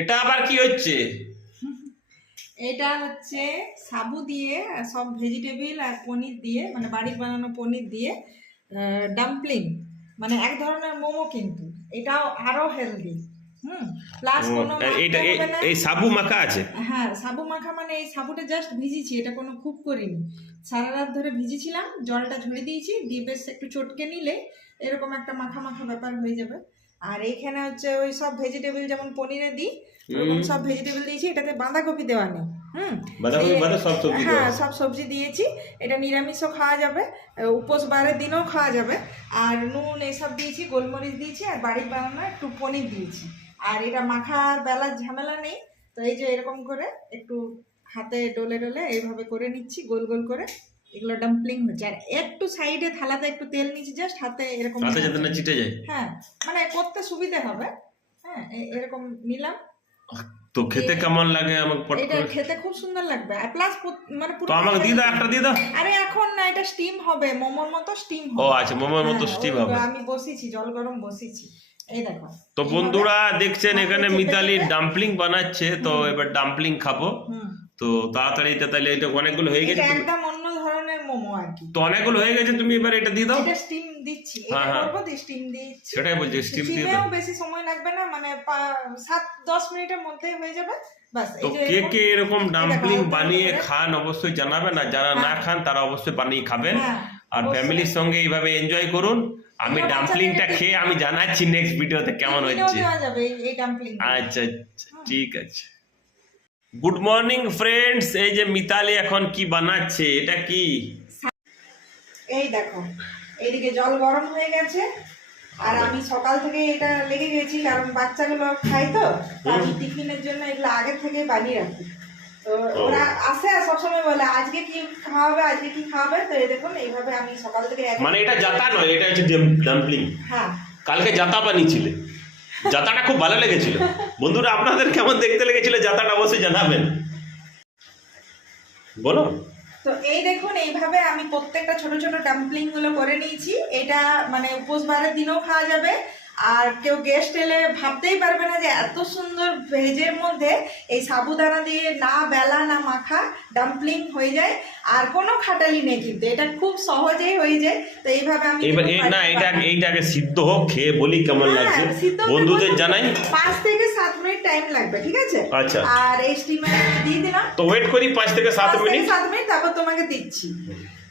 এটা আবার কি হচ্ছে? এটা হচ্ছে সাবু দিয়ে সব ভেজিটেবল আর পনির দিয়ে, মানে বাড়ির বানানো পনির দিয়ে ডাম্পলিং, মানে এক ধরনের মোমো, কিন্তু এটাও আরো হেলদি। প্লাস কোনো এইটা মাখতে হবে না। এই সাবু মাখা আছে? হ্যাঁ, সাবু মাখা, মানে এই সাবুটা জাস্ট ভিজিয়েছি, এটা কোনো কুক করিনি। সারা রাত ধরে ভিজিয়েছিলাম, জলটা ঝরে দিয়েছি, দিয়ে বেশ একটু চটকে নিলে এরকম একটা মাখা মাখা ব্যাপার হয়ে যাবে। আর এইখানে হচ্ছে ওই সব ভেজিটেবল যেমন পনিরে দিই ওরকম সব ভেজিটেবল দিয়েছি, এটাতে বাঁধাকপি দেওয়া নেই। বাঁধাকপি মানে সব সবজি দেওয়া? হ্যাঁ, সব সবজি দিয়েছি। এটা নিরামিষও খাওয়া যাবে, উপোস বারের দিনেও খাওয়া যাবে। আর নুন এইসব দিয়েছি, গোলমরিচ দিয়েছি, আর বাড়ির বানানো একটু পনির দিয়েছি। আর এটা মাখার বেলার ঝামেলা নেই, তো এই যে এরকম করে একটু হাতে ডলে ডলে এইভাবে করে নিচ্ছি, গোল গোল করে। এগুলো ডাম্পলিং হচ্ছে। আর একটু সাইডে থালাতে একটু তেল নিচ্ছি, জাস্ট হাতে এরকম, হাতে যাতে না চিটে যায়। হ্যাঁ, মানে করতে সুবিধা হবে। হ্যাঁ, এরকম নিলাম। তো খেতে কেমন লাগে আমাকে পট এটা করে? খেতে খুব সুন্দর লাগবে, আর প্লাস মানে তো আমাকে দিয়ে দাও, একটা দিয়ে দাও। আরে এখন না, এটা স্টিম হবে, মোমোর মতো স্টিম হবে। ও আচ্ছা, মোমোর মতো স্টিম হবে। আমি বসিয়েছি, জল গরম বসিয়েছি, এই দেখো। তো বন্ধুরা দেখছেন এখানে মিতালি ডাম্পলিং বানাচ্ছে, তো এবার ডাম্পলিং খাবো। তো তাড়াতাড়ি এটা, তাহলে এটা অনেকগুলো হয়ে গেছে, এটা একদম অন্য ধরনের মোমো আর কি। তো অনেকগুলো হয়ে গেছে, তুমি এবার এটা দিয়ে দাও। এটা স্টিম দিচ্ছি, এটা করব, দিয়ে স্টিম দিচ্ছি। সেটাই বলছি, স্টিম দিয়ে দাও। স্টিমেও বেশি সময় লাগবে না, মানে 7-10 মিনিটের মধ্যেই হয়ে যাবে, বাস। তো কে কে এরকম ডাম্পলিং বানিয়ে খান অবশ্যই জানাবেন, আর যারা না খান তারা অবশ্যই বানিয়ে খাবেন। আর ফ্যামিলির সঙ্গে এইভাবে এনজয় করুন। আমি ডাম্পলিংটা খেয়ে আমি জানাচ্ছি নেক্সট ভিডিওতে কেমন হচ্ছে। আচ্ছা, ঠিক আছে। গুড মর্নিং ফ্রেন্ডস, এই যে মিতালি এখন কি বানাচ্ছে, এটা কি? এই দেখো, এইদিকে জল গরম হয়ে গেছে, আর আমি সকাল থেকে এটা লেগে গেছি, কারণ বাচ্চাগুলো খায়, তো আমি টিফিনের জন্য এগুলো আগে থেকে বানিয়ে রাখি। তো ওরা আসে আর সবসময় বলে আজকে কি খাওয়াবে, আজকে কি খাওয়াবে। তো এই দেখুন, এইভাবে আমি সকাল থেকে মানে এটা জাতা নয়, এটা হচ্ছে ডাম্পলিং। হ্যাঁ, কালকে জাতা বানিয়েছিলে, জাতাটা খুব ভালো লেগেছিল। বন্ধুরা আপনাদের কেমন দেখতে লেগেছিল জাতাটা অবশ্যই জানাবেন, বলো। তো এই দেখুন, এইভাবে আমি প্রত্যেকটা ছোট ছোট ডাম্পলিং গুলো করে নিয়েছি। এটা মানে উপোস বারের দিনেও খাওয়া যাবে, আর কেউ গেস্ট এলে ভাবতেই পারবে না যে এত সুন্দর ভেজের মধ্যে এই সাবুদানা দিয়ে না বেলা না মাখা ডাম্পলিং হয়ে যায়। আর কোনো খাটালি নেই, কিন্তু এটা খুব সহজেই হয়ে যায়। তো এইভাবে আমি না, এইটাকে সিদ্ধ হোক, খেয়ে বলি কেমন লাগছে, বন্ধুদের জানাই। 5 থেকে 7 মিনিট টাইম লাগবে, ঠিক আছে? আচ্ছা। আর এই স্টিমারে দিয়ে দিলাম, তো ওয়েট করি 5 থেকে 7 মিনিট। তারপর তোমাকে দিচ্ছি।